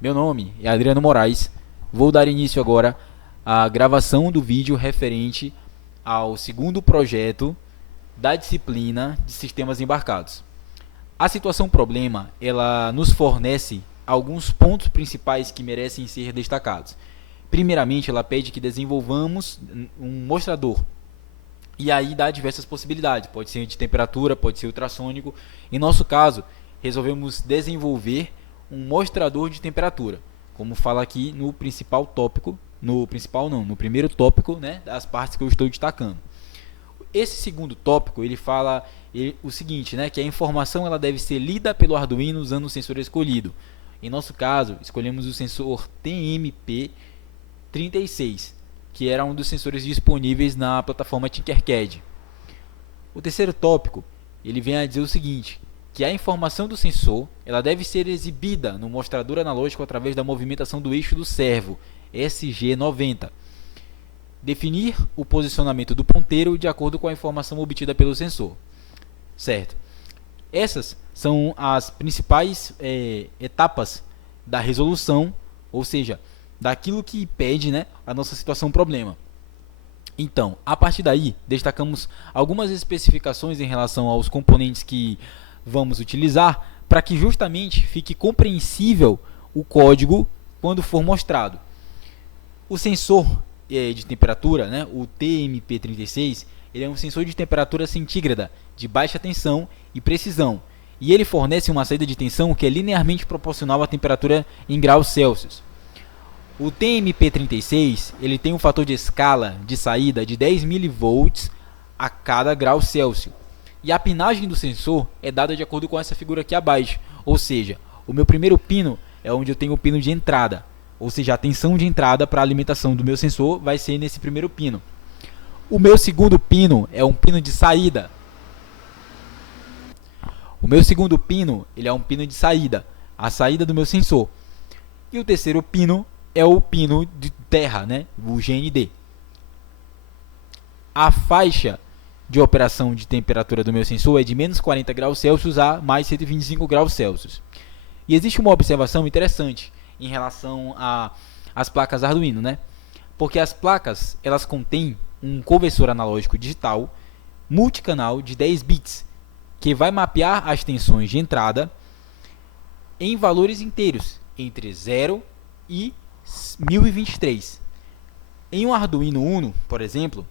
Meu nome é Adriano Moraes. Vou dar início agora à gravação do vídeo referente ao segundo projeto da disciplina de sistemas embarcados. A situação problema, ela nos fornece alguns pontos principais que merecem ser destacados. Primeiramente, ela pede que desenvolvamos um mostrador. E aí dá diversas possibilidades. Pode ser de temperatura, pode ser ultrassônico. Em nosso caso, resolvemos desenvolver um mostrador de temperatura, como fala aqui no principal tópico, no primeiro tópico, né, das partes que eu estou destacando. Esse segundo tópico, ele fala o seguinte, né, que a informação ela deve ser lida pelo Arduino usando o sensor escolhido. Em nosso caso, escolhemos o sensor TMP36, que era um dos sensores disponíveis na plataforma Tinkercad. O terceiro tópico, ele vem a dizer o seguinte, que a informação do sensor ela deve ser exibida no mostrador analógico através da movimentação do eixo do servo, SG90. Definir o posicionamento do ponteiro de acordo com a informação obtida pelo sensor. Certo? Essas são as principais etapas da resolução, ou seja, daquilo que pede, né, a nossa situação problema. Então, a partir daí, destacamos algumas especificações em relação aos componentes que vamos utilizar para que justamente fique compreensível o código quando for mostrado. O sensor de temperatura, né, o TMP36, ele é um sensor de temperatura centígrada de baixa tensão e precisão. E ele fornece uma saída de tensão que é linearmente proporcional à temperatura em graus Celsius. O TMP36 ele tem um fator de escala de saída de 10 mV a cada grau Celsius. E a pinagem do sensor é dada de acordo com essa figura aqui abaixo. Ou seja, o meu primeiro pino é onde eu tenho o pino de entrada. Ou seja, a tensão de entrada para a alimentação do meu sensor vai ser nesse primeiro pino. O meu segundo pino é um pino de saída. O meu segundo pino ele é um pino de saída, a saída do meu sensor. E o terceiro pino é o pino de terra, né? O GND. A faixa de operação de temperatura do meu sensor é de menos 40 graus Celsius a mais 125 graus Celsius. E existe uma observação interessante em relação às placas Arduino, né? Porque as placas elas contêm um conversor analógico digital multicanal de 10 bits, que vai mapear as tensões de entrada em valores inteiros, entre 0 e 1023. Em um Arduino Uno, por exemplo,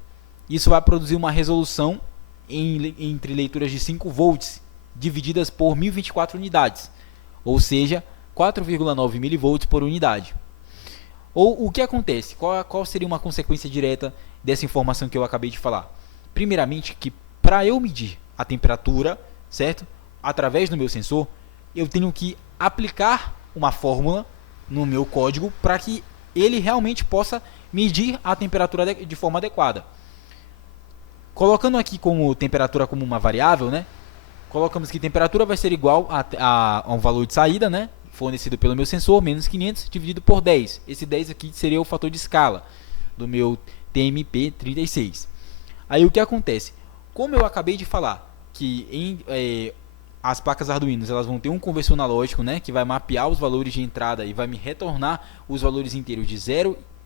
isso vai produzir uma resolução entre leituras de 5 volts divididas por 1024 unidades, ou seja, 4,9 mV por unidade. Ou o que acontece? Qual seria uma consequência direta dessa informação que eu acabei de falar? Primeiramente, que para eu medir a temperatura, certo? Através do meu sensor, eu tenho que aplicar uma fórmula no meu código para que ele realmente possa medir a temperatura de forma adequada. Colocando aqui como temperatura como uma variável, né? Colocamos que temperatura vai ser igual a um valor de saída, né? Fornecido pelo meu sensor, menos 500, dividido por 10. Esse 10 aqui seria o fator de escala do meu TMP36. Aí o que acontece? Como eu acabei de falar, que as placas Arduino elas vão ter um conversor analógico, né, que vai mapear os valores de entrada e vai me retornar os valores inteiros de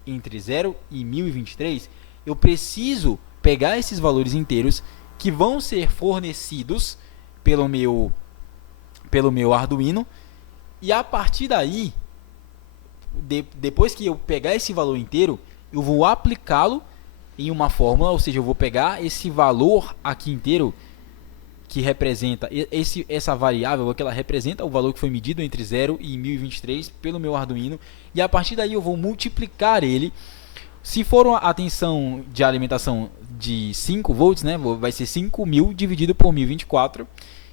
entre 0 e 1023, eu preciso pegar esses valores inteiros que vão ser fornecidos pelo meu Arduino e a partir daí, depois que eu pegar esse valor inteiro, eu vou aplicá-lo em uma fórmula, ou seja, eu vou pegar esse valor aqui inteiro que representa essa variável, que ela representa o valor que foi medido entre 0 e 1023 pelo meu Arduino, e a partir daí eu vou multiplicar ele. Se for a tensão de alimentação de 5 volts, né, vai ser 5.000 dividido por 1024,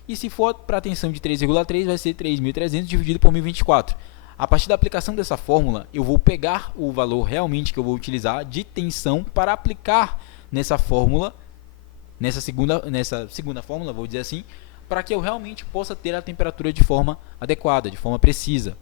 e se for para a tensão de 3,3 vai ser 3.300 dividido por 1024. A partir da aplicação dessa fórmula, eu vou pegar o valor realmente que eu vou utilizar de tensão para aplicar nessa fórmula, nessa segunda fórmula, vou dizer assim, para que eu realmente possa ter a temperatura de forma adequada, de forma precisa.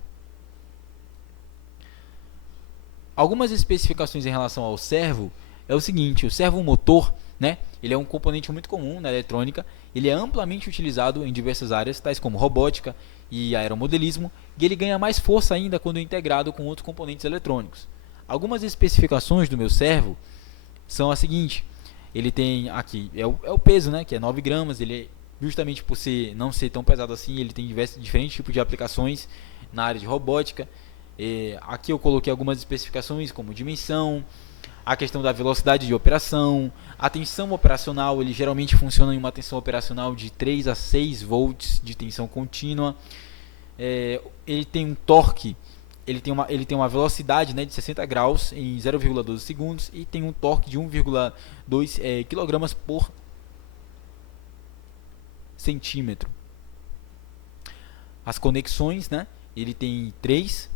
Algumas especificações em relação ao servo é o seguinte: o servo motor, né, ele é um componente muito comum na eletrônica, ele é amplamente utilizado em diversas áreas, tais como robótica, e aeromodelismo, e ele ganha mais força ainda quando integrado com outros componentes eletrônicos. Algumas especificações do meu servo são as seguintes: ele tem aqui, é o peso, né, que é 9 gramas, ele justamente por não ser tão pesado assim, ele tem diferentes tipos de aplicações na área de robótica. Aqui eu coloquei algumas especificações como dimensão, a questão da velocidade de operação, a tensão operacional. Ele geralmente funciona em uma tensão operacional de 3 a 6 volts de tensão contínua. Ele tem um torque, ele tem uma velocidade, né, de 60 graus em 0,12 segundos e tem um torque de 1,2 kg por centímetro. As conexões, né, ele tem três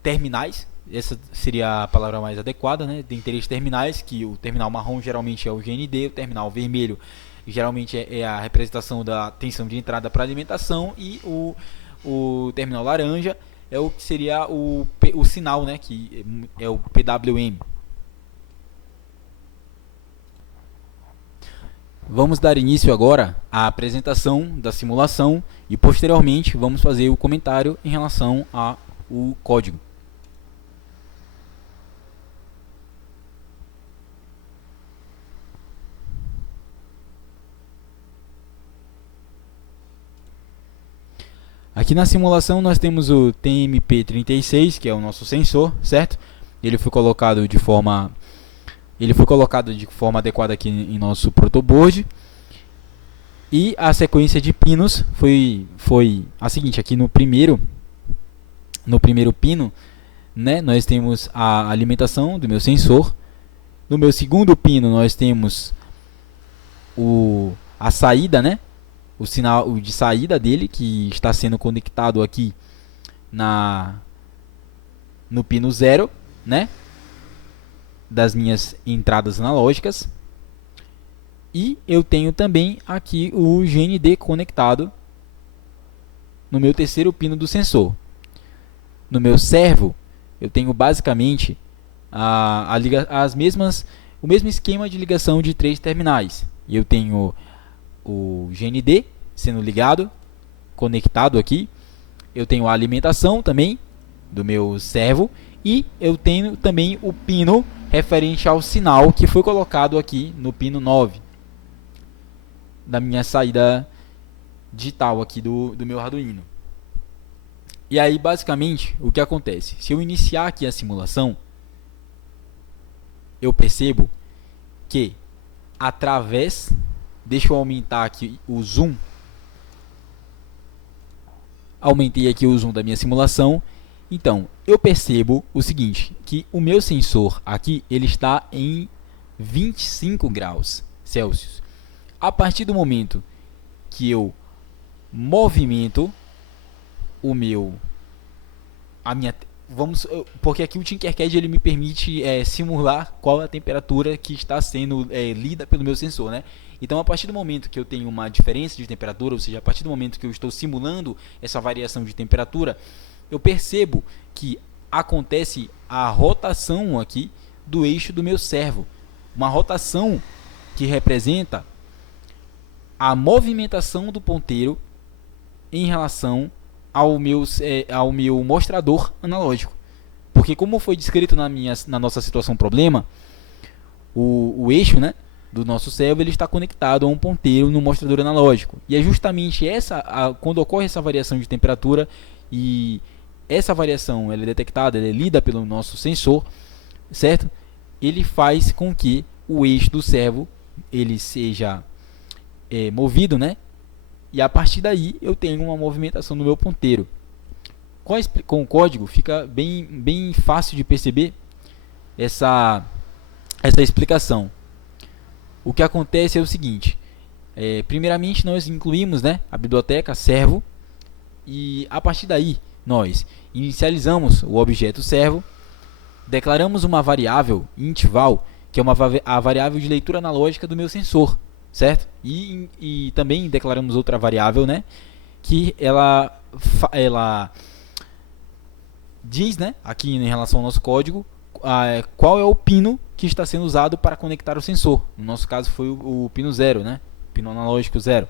terminais. Essa seria a palavra mais adequada, né? Tem 3 terminais, que o terminal marrom geralmente é o GND, o terminal vermelho geralmente é a representação da tensão de entrada para alimentação, e o terminal laranja é o que seria o sinal, né? Que é o PWM. Vamos dar início agora à apresentação da simulação e posteriormente vamos fazer o comentário em relação ao código. Aqui na simulação nós temos o TMP36, que é o nosso sensor, certo? Ele foi colocado de forma adequada aqui em nosso protoboard. E a sequência de pinos foi a seguinte: aqui no primeiro pino, né, nós temos a alimentação do meu sensor. No meu segundo pino nós temos a saída, né, o sinal de saída dele, que está sendo conectado aqui no pino 0, né, das minhas entradas analógicas. E eu tenho também aqui o GND conectado no meu terceiro pino do sensor. No meu servo, eu tenho basicamente o mesmo esquema de ligação de 3 terminais. Eu tenho o GND sendo ligado, conectado aqui. Eu tenho a alimentação também do meu servo. E eu tenho também o pino referente ao sinal que foi colocado aqui no pino 9 da minha saída digital aqui do meu Arduino. E aí basicamente o que acontece? Se eu iniciar aqui a simulação, eu percebo que através, deixa eu aumentar aqui o zoom, aumentei aqui o zoom da minha simulação. Então, eu percebo o seguinte, que o meu sensor aqui, ele está em 25 graus Celsius. A partir do momento que eu movimento porque aqui o Tinkercad ele me permite simular qual é a temperatura que está sendo lida pelo meu sensor, né? Então, a partir do momento que eu tenho uma diferença de temperatura, ou seja, a partir do momento que eu estou simulando essa variação de temperatura, eu percebo que acontece a rotação aqui do eixo do meu servo. Uma rotação que representa a movimentação do ponteiro em relação ao meu mostrador analógico. Porque, como foi descrito na nossa situação problema, o eixo, né, do nosso servo ele está conectado a um ponteiro no mostrador analógico. E é justamente quando ocorre essa variação de temperatura, e essa variação ela é detectada, ela é lida pelo nosso sensor, certo? Ele faz com que o eixo do servo ele seja movido, né? E a partir daí eu tenho uma movimentação no meu ponteiro. Com o código fica bem fácil de perceber essa explicação. O que acontece é o seguinte: primeiramente nós incluímos, né, a biblioteca servo, e a partir daí nós inicializamos o objeto servo, declaramos uma variável int_val, que é a variável de leitura analógica do meu sensor, certo? E também declaramos outra variável, né, que ela diz, né, aqui em relação ao nosso código, qual é o pino que está sendo usado para conectar o sensor. No nosso caso foi o pino 0, né? pino analógico 0.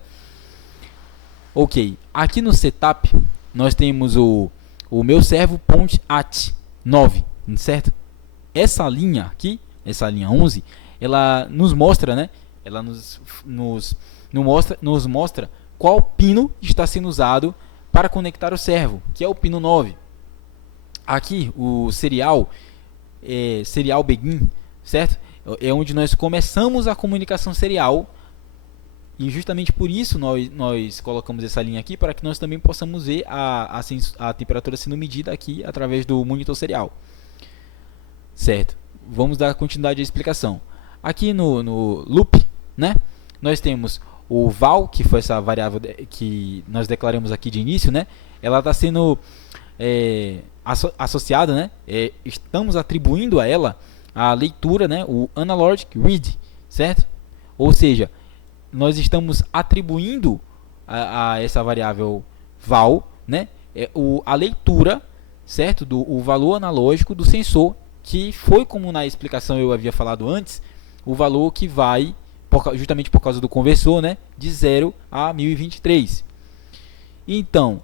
Ok, aqui no setup nós temos o meu servo point at 9, certo? Essa linha aqui, essa linha 11, ela nos mostra, né? Ela nos mostra qual pino está sendo usado para conectar o servo, que é o pino 9. Aqui o serial begin, certo? É onde nós começamos a comunicação serial. E justamente por isso nós colocamos essa linha aqui, para que nós também possamos ver a temperatura sendo medida aqui através do monitor serial. Certo? Vamos dar continuidade à explicação. Aqui no loop, né, nós temos o val, que foi essa variável que nós declaramos aqui de início, né? Ela está sendo associada, né? Estamos atribuindo a ela a leitura, né? O analog read, certo? Ou seja, nós estamos atribuindo a essa variável val, né, a leitura, certo, o valor analógico do sensor, que foi, como na explicação eu havia falado antes, o valor que vai, justamente por causa do conversor, né, de 0 a 1023. Então,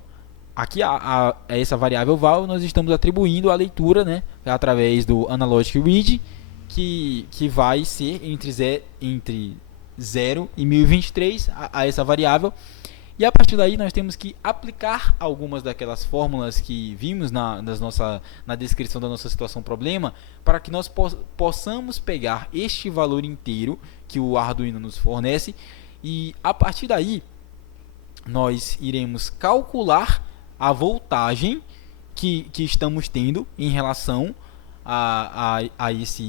aqui a essa variável val nós estamos atribuindo a leitura, né, através do analog read, que vai ser entre 0 e 1023 a essa variável, e a partir daí nós temos que aplicar algumas daquelas fórmulas que vimos na descrição da nossa situação problema, para que nós possamos pegar este valor inteiro que o Arduino nos fornece, e a partir daí nós iremos calcular a voltagem que estamos tendo em relação a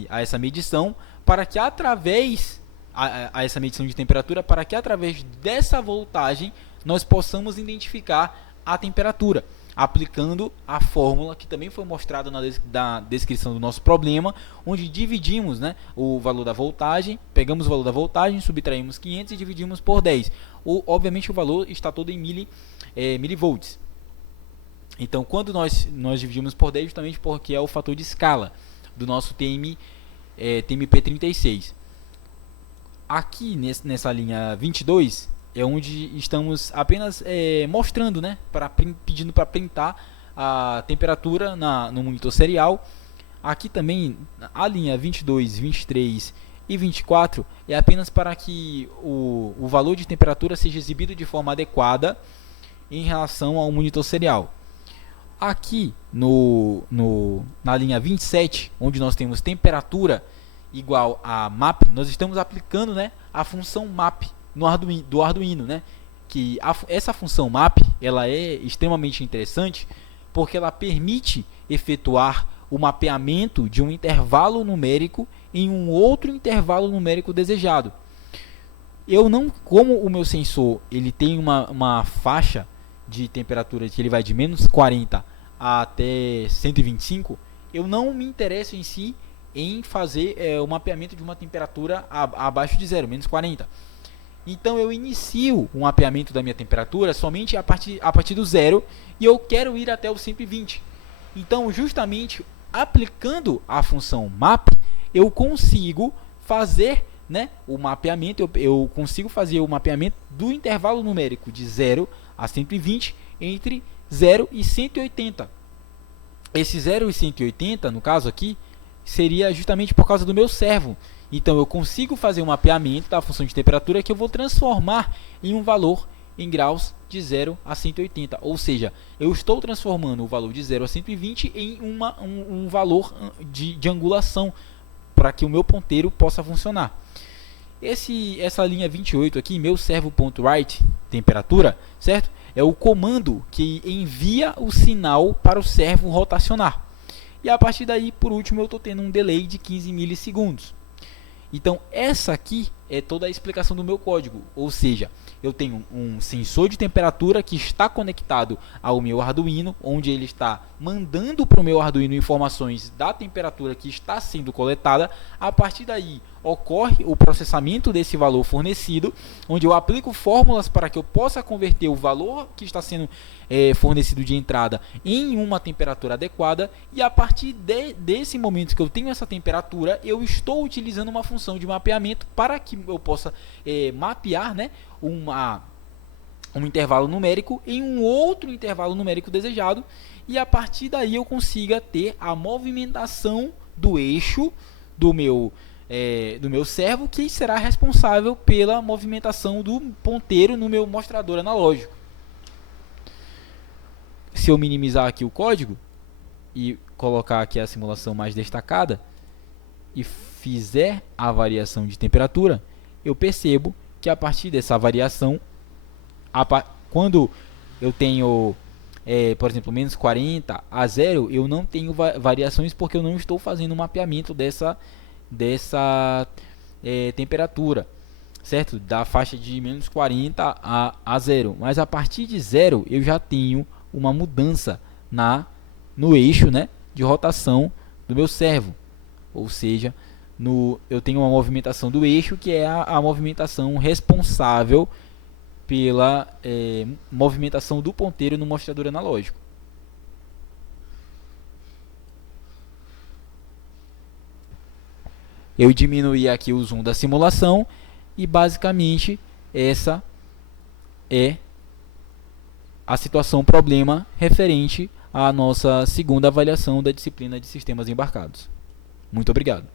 essa medição, para que através a essa medição de temperatura, para que através dessa voltagem nós possamos identificar a temperatura, aplicando a fórmula que também foi mostrada na descrição do nosso problema, onde dividimos, né, o valor da voltagem, pegamos o valor da voltagem, subtraímos 500 e dividimos por 10. Obviamente o valor está todo em milivolts. Então, quando nós dividimos por 10, justamente porque é o fator de escala do nosso TMP36. Aqui nessa linha 22 é onde estamos apenas mostrando, né, pedindo para printar a temperatura no monitor serial. Aqui também a linha 22, 23 e 24 é apenas para que o valor de temperatura seja exibido de forma adequada em relação ao monitor serial. Aqui na linha 27, onde nós temos temperatura igual a map, nós estamos aplicando, né, a função map do Arduino, né, que essa função map ela é extremamente interessante, porque ela permite efetuar o mapeamento de um intervalo numérico em um outro intervalo numérico desejado. Como o meu sensor ele tem uma faixa de temperatura que ele vai de menos 40 até 125, eu não me interesso em si em fazer o mapeamento de uma temperatura abaixo de 0, menos 40. Então eu inicio o mapeamento da minha temperatura somente a partir do 0, e eu quero ir até o 120. Então, justamente aplicando a função map, eu consigo fazer, né, o mapeamento, eu consigo fazer o mapeamento do intervalo numérico de 0 a 120 entre 0 e 180. Esse 0 e 180, no caso aqui, seria justamente por causa do meu servo. Então eu consigo fazer um mapeamento da função de temperatura que eu vou transformar em um valor em graus de 0 a 180. Ou seja, eu estou transformando o valor de 0 a 120 em um valor de angulação, para que o meu ponteiro possa funcionar. Essa linha 28 aqui, meu servo.write temperatura, certo? É o comando que envia o sinal para o servo rotacionar. E a partir daí, por último, eu estou tendo um delay de 15 milissegundos. Então, essa aqui é toda a explicação do meu código. Ou seja, eu tenho um sensor de temperatura que está conectado ao meu Arduino, onde ele está mandando para o meu Arduino informações da temperatura que está sendo coletada. A partir daí, ocorre o processamento desse valor fornecido, onde eu aplico fórmulas para que eu possa converter o valor que está sendo fornecido de entrada em uma temperatura adequada, e a partir desse momento que eu tenho essa temperatura, eu estou utilizando uma função de mapeamento para que eu possa mapear, né, um intervalo numérico em um outro intervalo numérico desejado, e a partir daí eu consiga ter a movimentação do eixo do meu servo, que será responsável pela movimentação do ponteiro no meu mostrador analógico. Se eu minimizar aqui o código e colocar aqui a simulação mais destacada e fizer a variação de temperatura, eu percebo que a partir dessa variação, quando eu tenho, por exemplo, menos 40 a 0, eu não tenho variações, porque eu não estou fazendo um mapeamento dessa temperatura, certo? Da faixa de menos 40 a 0. Mas a partir de 0 eu já tenho uma mudança no eixo, né, de rotação do meu servo. Ou seja, eu tenho uma movimentação do eixo, que é a movimentação responsável pela movimentação do ponteiro no mostrador analógico. Eu diminuí aqui o zoom da simulação e basicamente essa é a situação problema referente à nossa segunda avaliação da disciplina de sistemas embarcados. Muito obrigado.